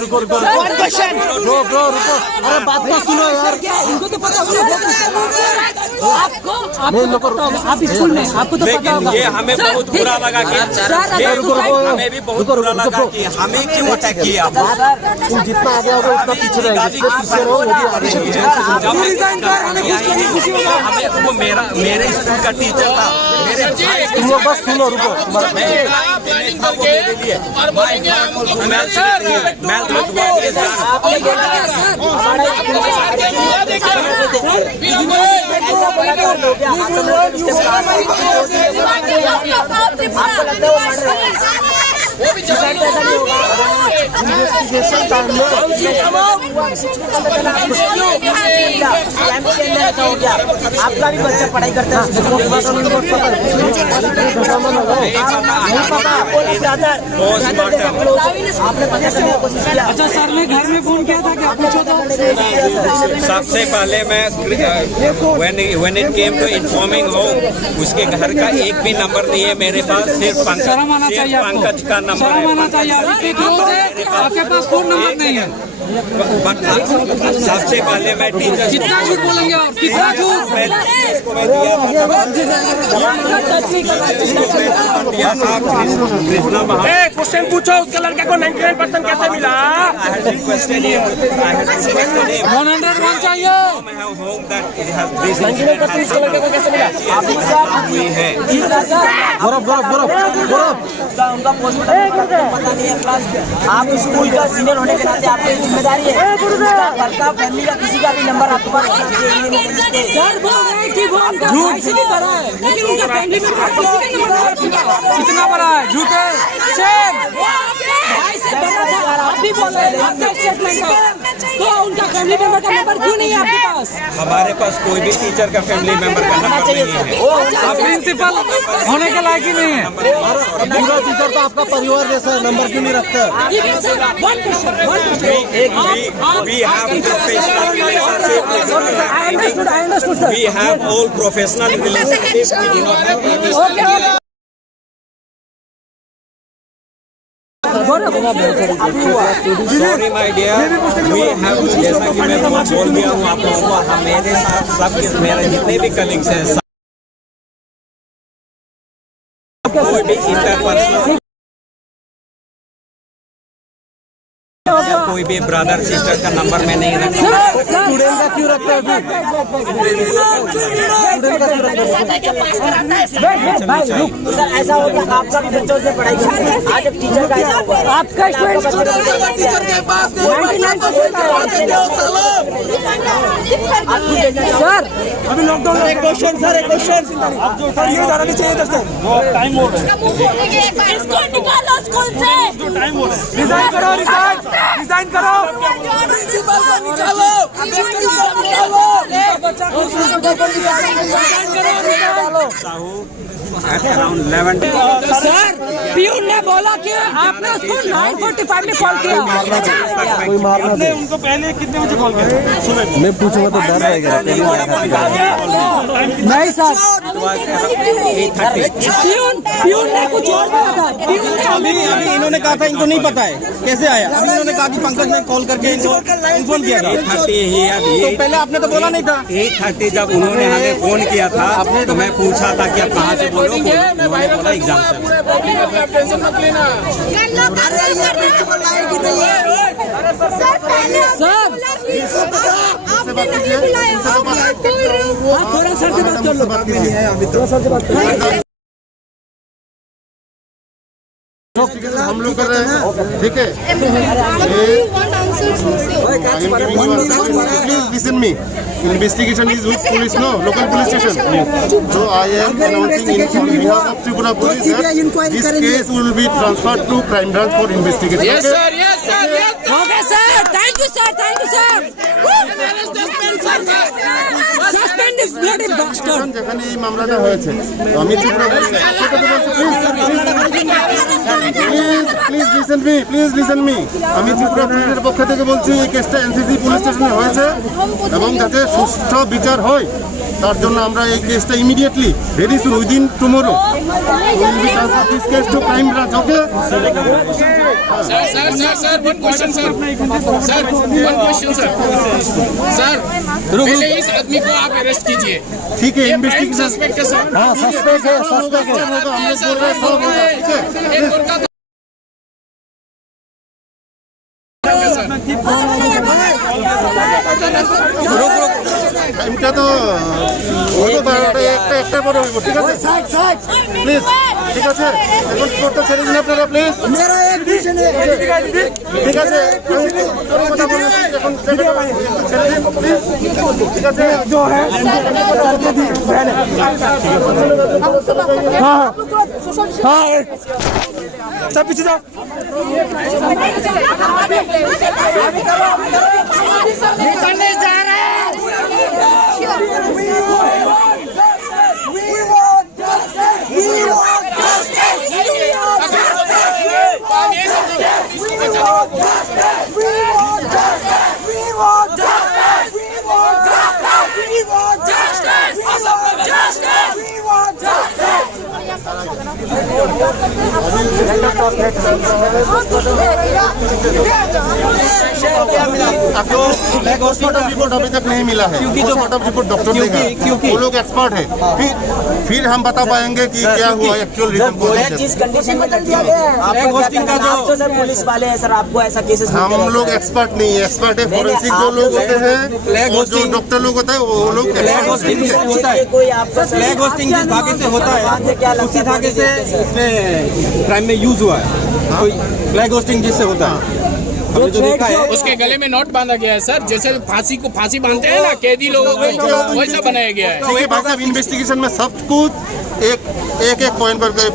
रुको अरे बात तो सुनो यार, इनको तो पता आप स्कूल में आपको तो पता होगा। ये हमें बहुत बुरा लगा कि हमें भी बहुत बुरा लगा कि हमें क्यों अटैक किया। जितना आगे होगा उतना पीछे रहेंगे। वो मेरे स्कूल का टीचर था, मेरे तुम लोग बस सुनो, रुको वो भी आपका भी बच्चा पढ़ाई करता है, आपने पता करने की कोशिश किया। अच्छा सर ने घर में फोन किया था, क्या पूछा था? सबसे पहले मैं when it came to informing home, उसके घर का एक भी नंबर नहीं है मेरे पास, सिर्फ पंकज का नंबर है। आपके पास फोन नंबर नहीं है। सबसे पहले मैं टीचर कितना झूठ बोलेंगे आप, कितना झूठ? क्वेश्चन पूछो, उसके लड़के को 99% कैसे मिला? 101 चाहिए। उनका पोस्टमार्टम पता नहीं है क्लास। आप स्कूल का सीनियर होने के नाते आपकी जिम्मेदारी है, फैमिली का किसी का भी नंबर आपके पास होना चाहिए। सर बोल रहे हैं कि वो उनका भाई से भी बड़ा है, लेकिन उनका फैमिली में किसी का नंबर कितना बड़ा है? झूठे सेम भाई से बड़ा था, आप भी बोल रहे हैं आपका स्टेटमेंट है, तो उनका फैमिली मेंबर का नंबर क्यों नहीं है आपके पास? हमारे पास कोई भी टीचर का फैमिली मेंबर का नंबर नहीं है। आप प्रिंसिपल होने के लायक ही नहीं है। पूरा टीचर तो आपका परिवार जैसा है, नंबर क्यों नहीं रखते? We have all professional relationships. We do not have any. Sorry my dear, we have, जैसा कि मैं बोल दिया हूँ आप लोगों को, मेरे साथ सब मेरे जितने भी कलीग्स हैं, कोई भी इंटरपर्सनल कोई भी ब्रदर सिस्टर का नंबर मैं नहीं रखता। स्टूडेंट का क्यों रखते हैं? सर ऐसा हो गया, आपका भी बच्चों से पढ़ाई करते हैं, आज एक टीचर का ऐसा हुआ है। आपका सर अभी लॉकडाउन में क्वेश्चन सर, एक क्वेश्चन आप जो उठाइए जाना नहीं चाहिए। टाइम हो रहा है, इसको निकालो स्कूल से। टाइम हो रहा है। रिजाइन करो, रिजाइन करो, प्रिंसिपल को निकालो, Around 11. सर पीयून ने बोला कि आपने उसको 9:45 में कॉल किया। आपने उनको पहले कितने बजे कॉल किया? सुबह मैं पूछूंगा तो डर रहेगा। नहीं सर, पीयून ने कुछ और बोला था। अभी इन्होंने कहा था इनको नहीं पता है कैसे आया। अभी इन्होंने कहा कि पंकज ने कॉल करके इनको इन्फॉर्म किया था। तो पहले आपने तो बोला नहीं था। 8:30 जब उन्होंने हमें फोन किया था, तो मैं पूछा था कि आप कहाँ से बोलो, उन्होंने बोला एग्जाम से। सर आपने नहीं बुलाया, आप बोल रहे हो। थोड़ा सर से बात कर लो, थोड़ा सर से बात कर लो। हम लोग कर रहे हैं, ठीक है। Please listen me. Investigation is with police, no local police station. So I am announcing in behalf of Tripura Police that this case will be transferred to crime branch for investigation. Yes sir, yes sir, yes sir. Okay sir, thank you sir, thank you sir. Suspend this bloody bastard. যেখানে এই মামলাটা হয়েছে আমি Tripura police please please listen me. আমি ত্রিপুরা পুলিশের পক্ষ থেকে বলছি এই কেসটা এনসিসি পুলিশ স্টেশনে হয়েছে এবং যাতে সুষ্ঠু বিচার হয় তার জন্য আমরা এই কেসটা immediately very soon within tomorrow will be transfer this case to crime branch. Okay sir one question sir one question sir पहले इस आदमी को आप अरेस्ट कीजिए। ठीक है, ये इन्वेस्टिगेशन सस्पेक्ट है सर। हाँ सस्पेक्ट है, सस्पेक्ट है, हम लोग बोल रहे हैं सब होगा, ठीक है। एक मुर्गा টাইমটা তো হলো 12টা একটা পরে হইব, ঠিক আছে প্লিজ, ঠিক আছে এখন কোর্টটা ছেড়ে দিন আপনারা প্লিজ। ঠিক আছে কথা বলুন এখন ছেড়ে দিন প্লিজ, ঠিক আছে। सब पीछे जाओ। निकलने जा रहे हैं। आपको पोस्टमार्टम रिपोर्ट अभी तक नहीं मिला है, पोस्टमार्टम रिपोर्ट डॉक्टर देगा, वो लोग एक्सपर्ट है, फिर हम बता पाएंगे कि क्या हुआ एक्चुअल रीजन। जिस कंडीशन में कर दिया गया है आप तो सर पुलिस वाले हैं सर, आपको ऐसा केसेस हम लोग एक्सपर्ट नहीं है, एक्सपर्ट है फॉरेंसिक जो लोग होते हैं और जो डॉक्टर लोग होता है वो लोग कोई आपका फ्लैग होस्टिंग जिस धागे से होता है उसी धागे से इसमें क्राइम में यूज हुआ है। कोई फ्लैग होस्टिंग जिससे होता है हमने जो देखा है उसके गले में नोट बांधा गया है सर, जैसे फांसी बांधते हैं ना कैदी लोगों को, वैसा बनाया गया है। ठीक है भाई साहब, इन्वेस्टिगेशन में सब कुछ एक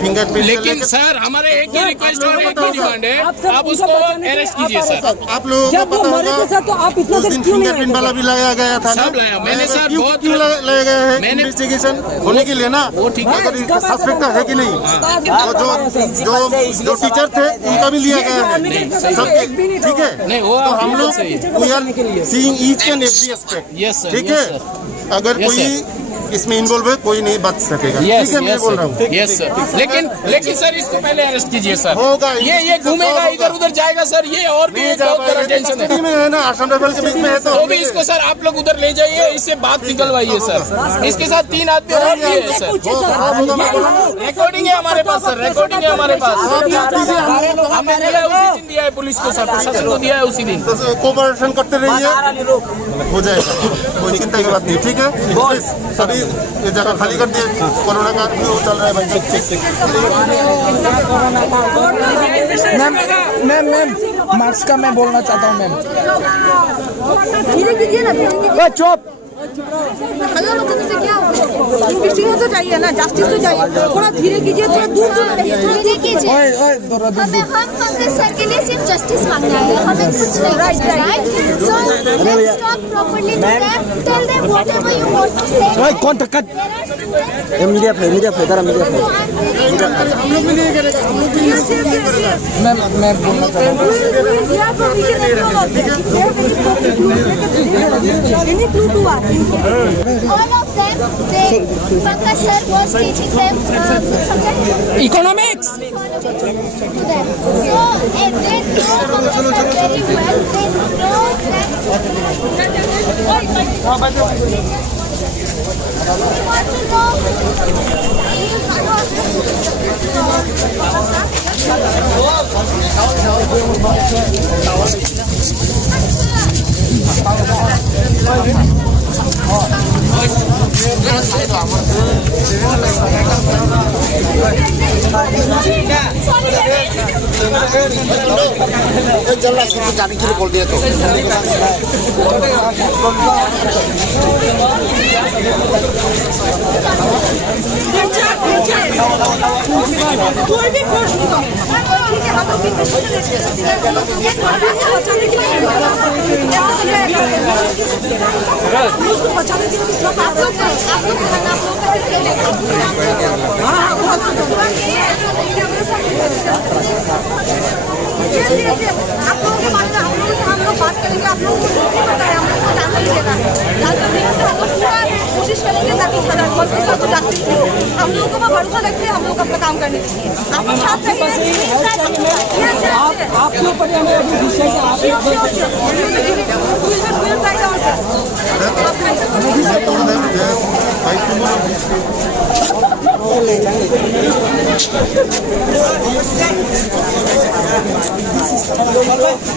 फिंगरप्रिंट लेकिन सर हमारे एक ही रिक्वेस्ट और एक ही डिमांड है, आप उसको अरेस्ट कीजिए सर। आप लोगों को पता होगा उस दिन फिंगरप्रिंट वाला भी लगाया गया था ना, सब लाया मैंने सर, बहुत क्यों लगाया गया है इन्वेस्टिगेशन होने के लिए ना, वो ठीक है सस्पेक्ट है कि नहीं, जो टीचर थे उनका भी लिया गया है सबके, ठीक है। तो हम लोग we are seeing each and every aspect, ठीक है। अगर कोई इसमें इन्वॉल्व है कोई नहीं बच सकेगा, ठीक है मैं बोल रहा हूँ। यस सर, लेकिन सर इसको पहले अरेस्ट कीजिए सर। होगा ये घूमेगा इधर उधर जाएगा सर, ये और भी बहुत बड़ा टेंशन है में है ना, आसाम राइफल के बीच में है तो भी इसको सर आप लोग उधर ले जाइए, इससे बात निकलवाइए सर। इसके साथ 3 आदमी और भी है सर, रिकॉर्डिंग है हमारे पास सर, रिकॉर्डिंग है हमारे पास, हमें दिया है उसी दिन दिया है पुलिस को सर, प्रशासन को दिया है उसी दिन। कोऑपरेशन करते रहिए, हो जाएगा, कोई चिंता की बात नहीं, ठीक है। सभी ये जगह खाली कर दिए, कोरोना का भी चल रहा है भाई। मैम मार्क्स का मैं बोलना चाहता हूँ मैम। धीरे कीजिए ना, धीरे कीजिए। चुप। हजार लोगों से क्या होगा? इन्वेस्टिगेशन तो चाहिए ना, जस्टिस तो चाहिए, थोड़ा धीरे कीजिए, थोड़ा दूर रहिए, धीरे कीजिए। हमें हम पंकज सर के लिए सिर्फ जस्टिस मांगना है, हमें कुछ नहीं। Right so let's talk properly to them, tell them whatever you want to say. कौन टक्कर मीडिया पे जरा मीडिया पे मैं बोलना चाहता हूँ। All of them, Pankaj sir was teaching them subject economics to them. So they know Pankaj sir very well. They know that. We want to know. चल रहा है जाने के लिए बोल दिया तो कोई भी कोशिश नहीं करो, ठीक है। हम लोग की कोशिश उसको बचाने के लिए आप लोग खाना आप लोगों के बारे में हम लोग बात करेंगे, आप लोगों को नहीं पता है, हम लोग को जानना ही देना है। जानना नहीं है तो हम लोग पूरा कोशिश करेंगे ताकि के साथ तो जास्टिस मिले। हम लोगों को भरोसा रखते हैं, हम लोग अपना काम करने के लिए। आप लोग साथ रहिए। आपके ऊपर हमें अभी विषय से आप Thank you.